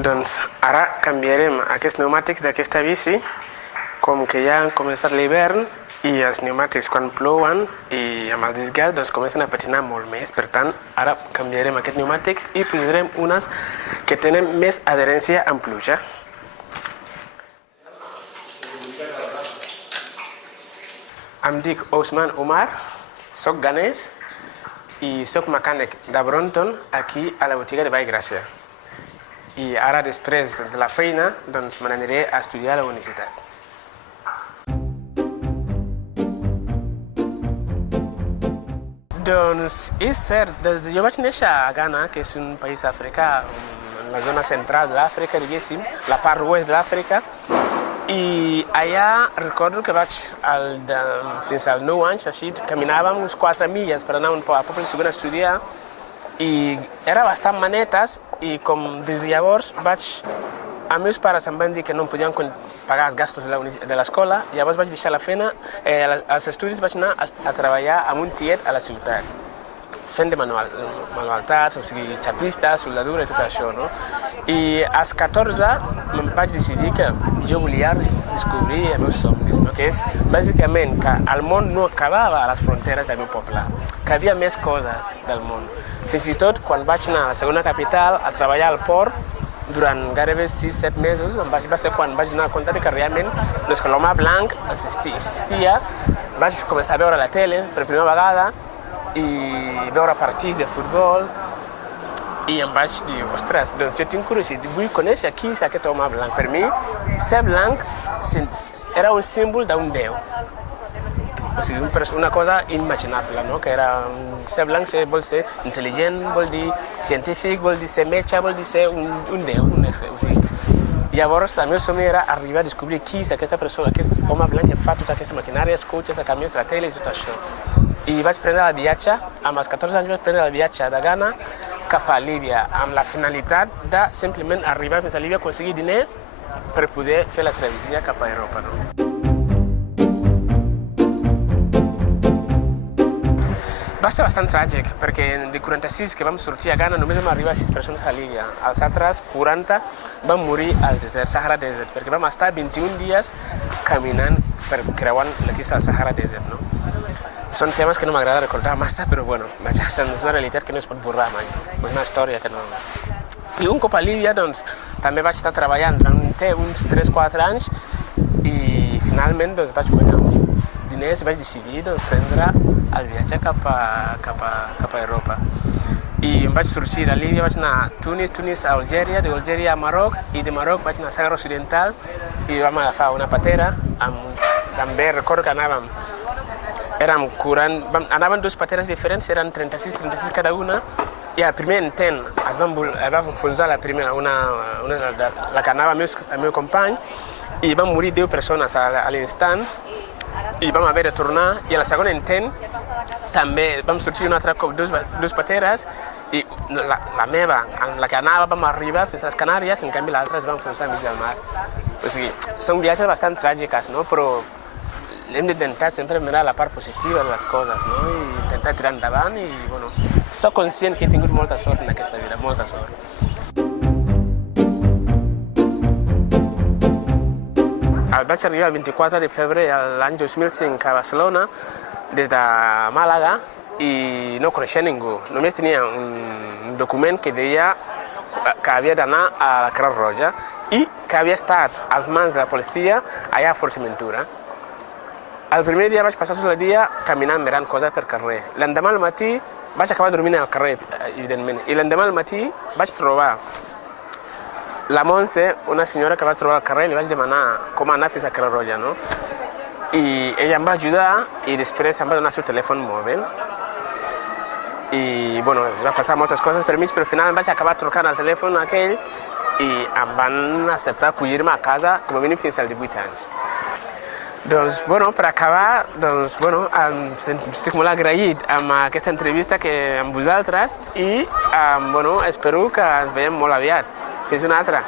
Doncs ara canviarem aquests pneumàtics d'aquesta bici, com que ja han començat l'hivern i els pneumàtics quan plouen i amb el desgast doncs comencen a patinar molt més. Per tant, ara canviarem aquests pneumàtics i posarem unes que tenen més adherència en pluja. Em dic Ousmane Omar, soc ganès i soc mecànic de Brompton aquí a la botiga de Vallgràcia. I ara, després de la feina, doncs me n'aniré a estudiar a la universitat. Doncs és cert, jo vaig néixer a Ghana, que és un país africà, en la zona central de l'Àfrica, diguéssim, la part oest de l'Àfrica, i allà recordo que vaig fins als 9 anys, així, caminàvem uns 4 milles per anar a un poble següent a estudiar, i era bastant manetes, i com des de llavors els meus pares em van dir que no em podien pagar els gastos de l'escola, llavors vaig deixar la feina, als estudis vaig anar a treballar amb un tiet a la ciutat, fent de manualitats, o sigui, xapista, soldadura i tot això, no? I als 14 em vaig decidir que jo volia descobrir els meus somnis, no? Que és bàsicament que el món no acabava a les fronteres del meu poble, que hi havia més coses del món. Fins i tot quan vaig anar a la segona capital a treballar al port, durant gairebé 6-7 mesos, va ser quan vaig donar compte que realment que l'home blanc existia. Vaig començar a veure la tele per primera vegada i veure partits de futbol i em vaig dir, ostres, doncs jo tinc curiositat, vull conèixer qui és aquest home blanc. Per mi, ser blanc era un símbol d'un déu. O sigui, una cosa inimaginable, no? Que era ser blanc vol ser intel·ligent, vol dir científic, vol dir ser metge, vol dir ser un déu. O sigui, llavors, el meu somni era arribar a descobrir qui és aquesta persona, aquest home blanc que fa tota aquesta maquinària, cotxes, camions, la tele i tot això. I vaig prendre el viatge, amb els 14 anys vaig prendre el viatge de Ghana cap a Líbia, amb la finalitat de simplement arribar fins a Líbia, aconseguir diners per poder fer la travessia cap a Europa. Va ser bastant tràgic, perquè de 46 que vam sortir a Ghana només vam arribar 6 persones a Líbia. Els altres 40 van morir al desert, Sahara Desert, perquè vam estar 21 dies caminant creuant aquesta Sahara Desert. No? Són temes que no m'agrada recordar massa, però bueno, és una realitat que no es pot borrar mai. És una història que no... I un cop a Líbia, doncs, també vaig estar treballant durant uns 3-4 anys i finalment doncs, vaig guanyar uns diners i vaig decidir prendre el viatge cap a Europa. I em vaig sortir de Líbia, vaig anar a Tunis a Algèria, d'Algèria a Marroc, i de Marroc vaig anar a Sàhara Occidental i vam agafar una patera, també recordo que anàvem 2 pateres diferents, eren 36 cada una, i al primer intent es va enfonsar la primera, la que anava el meu company, i van morir 10 persones a l'instant, i vam haver de tornar, i a la segona intent també vam sortir un altre cop 2 pateres, i la meva, la que anava, vam arribar fins a les Canàries, en canvi l'altra es va enfonsar enmig del mar. O sigui, són viatges bastant tràgiques, no? Però hem d'intentar sempre mirar la part positiva de les coses, no? I intentar tirar endavant i, bueno, soc conscient que he tingut molta sort en aquesta vida, molta sort. Vaig arribar el 24 de febrer de l'any 2005 a Barcelona, des de Màlaga, i no coneixia ningú. Només tenia un document que deia que havia d'anar a la Creu Roja i que havia estat als mans de la policia allà a Forteventura. El primer dia vaig passar tot el dia caminant mirant coses per carrer. L'endemà al matí vaig acabar dormint al carrer, evidentment, i l'endemà al matí vaig trobar la Montse, una senyora que va trobar al carrer, li vaig demanar com anar fins a Creu Roja, no? I ella em va ajudar i després em va donar el seu telèfon mòbil. I, bueno, es va passar moltes coses per mig, però al final em vaig acabar trucant al telèfon aquell i em van acceptar acollir-me a casa com a mínim fins als 18 anys. Doncs, bueno, per acabar, doncs, bueno, estic molt agraït amb aquesta entrevista amb vosaltres i, bueno, espero que ens veiem molt aviat. Fins una altra.